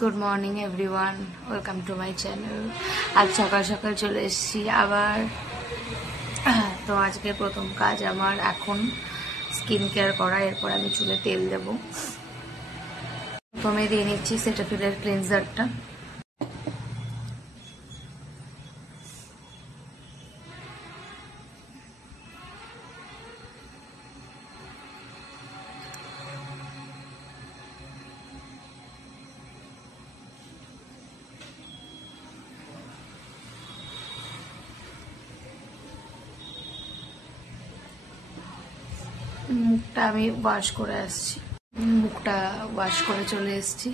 Good morning everyone, welcome to my channel. আজ সকাল সকাল চলে এসেছি আবার। তো আজকে প্রথম কাজ আমার এখন স্কিন কেয়ার করা। এরপর আমি চুলে তেল দেব। প্রথমে দিয়ে নিচ্ছি সেটাফিলের ক্লিনজারটা। মুখটা আমি ওয়াশ করে আসছি, মুখটা ওয়াশ করে চলে এসেছি।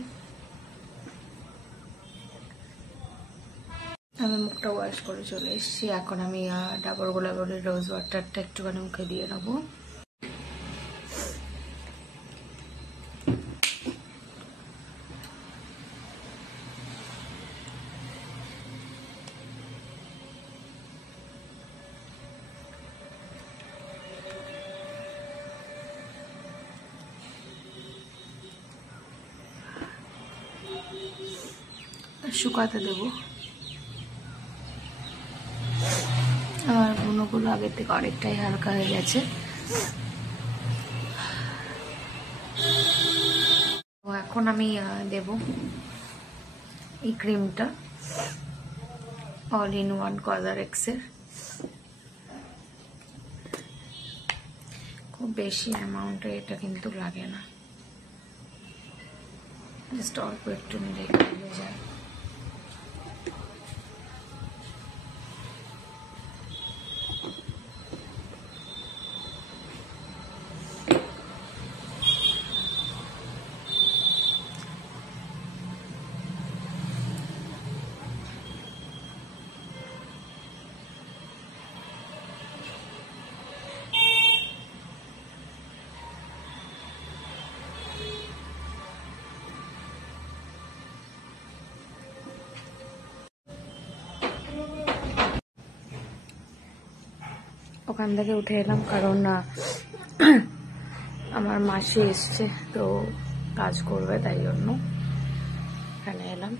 আমি মুখটা ওয়াশ করে চলে এসেছি। এখন আমি ডাবর গোলাপের রোজ ওয়াটারটা একটুখানি মুখে দিয়ে নেবো। শুকাতে দেবো। আমার ব্রণগুলো আগের থেকে অনেকটাই হালকা হয়ে গেছে। এখন আমি দেব এই ক্রিমটা, অল ইন ওয়ান কজারেক্সের। খুব বেশি অ্যামাউন্টে এটা কিন্তু লাগে না, জাস্ট অল্প একটু নিলে হয়ে যায়। ওখান থেকে উঠে এলাম কারণ আমার মাসি এসছে, তো কাজ করবে, তাই জন্য এখানে এলাম।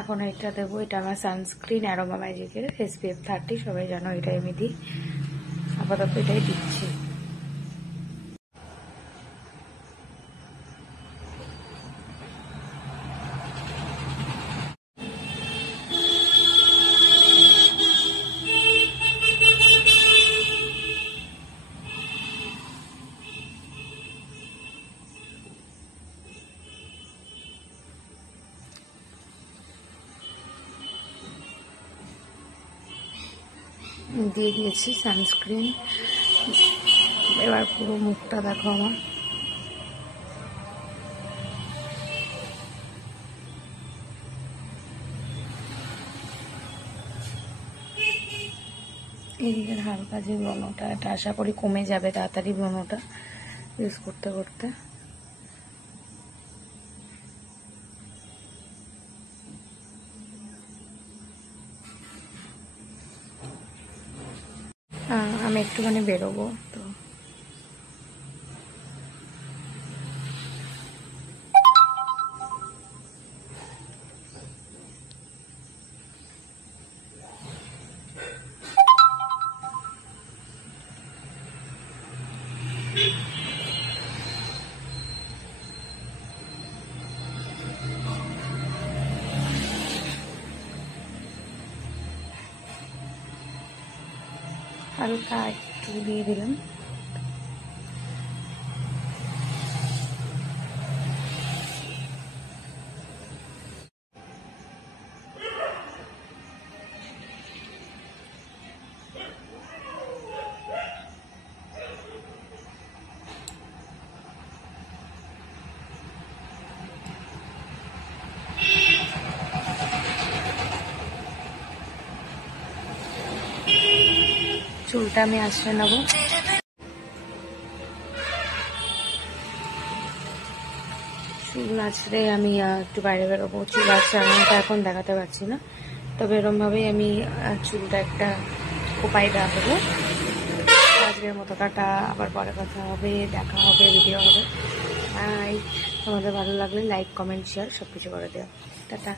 এখন এটা দেবো। এটা আমার সানস্ক্রিন অ্যারোমা ম্যাজিকের SPF 30। সবাই জানো এটা আমি দিই, আপাতত এটাই দিচ্ছি। দিয়ে দিয়েছি সানস্ক্রিন। এবার পুরো মুখটা দেখো আমার। এদিকের হালকা যে ব্রণটা, এটা আশা করি কমে যাবে তাড়াতাড়ি ব্রণটা ইউজ করতে করতে। আমি একটুখানি বেরোবো, তো হালকা একটু দিয়ে দিলাম। চুলটা আমি আশ্রয় নেবো। চুল আছড়ে আমি একটু বাইরে বেরোবো। চুল আছড়ে আমি এখন দেখাতে পারছি না, তবে এরমভাবেই আমি চুলটা একটা কোপাই দেওয়া দেবো। আজকের মতো টাটা, আবার পরে কথা হবে, দেখা হবে, ভিডিও হবে। তোমাদের ভালো লাগলে লাইক, কমেন্ট, শেয়ার সব কিছু করে দেওয়া। টাটা।